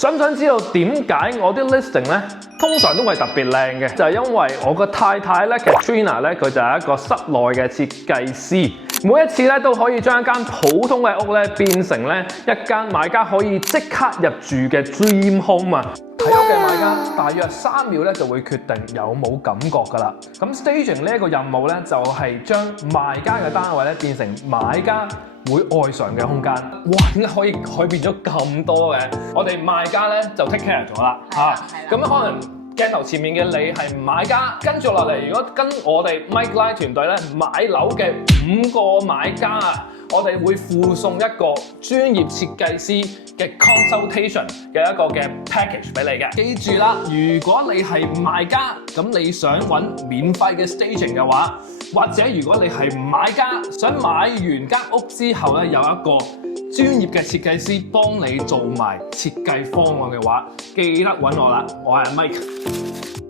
想唔想知道點解我啲 listing 咧通常都係特別靚嘅？就係因為我個太太咧 Katrina 咧，佢就係一個室內嘅設計師，每一次咧都可以將一間普通嘅屋咧變成咧一間買家可以即刻入住嘅 dream home 啊！睇屋嘅買家大約3秒咧就會決定有冇感覺㗎啦。咁 staging 呢一個任務咧就係將賣家嘅單位咧變成買家會愛上嘅空間。哇！點解可以改變咗咁多嘅？我哋賣家咧就 take care 咗啦嚇。咁可能鏡頭前面嘅你係買家，跟住落嚟，如果跟我哋 Mike Lai 團隊咧買樓嘅5個買家啊，我哋會附送一個專業設計師嘅 consultation 嘅一個嘅 package 俾你嘅。記住啦，如果你係賣家，咁你想揾免費嘅 staging 嘅話，或者如果你係買家，想買完間屋之後咧有一個專業嘅設計師幫你做埋設計方案嘅話，記得揾我啦，我係 Mike。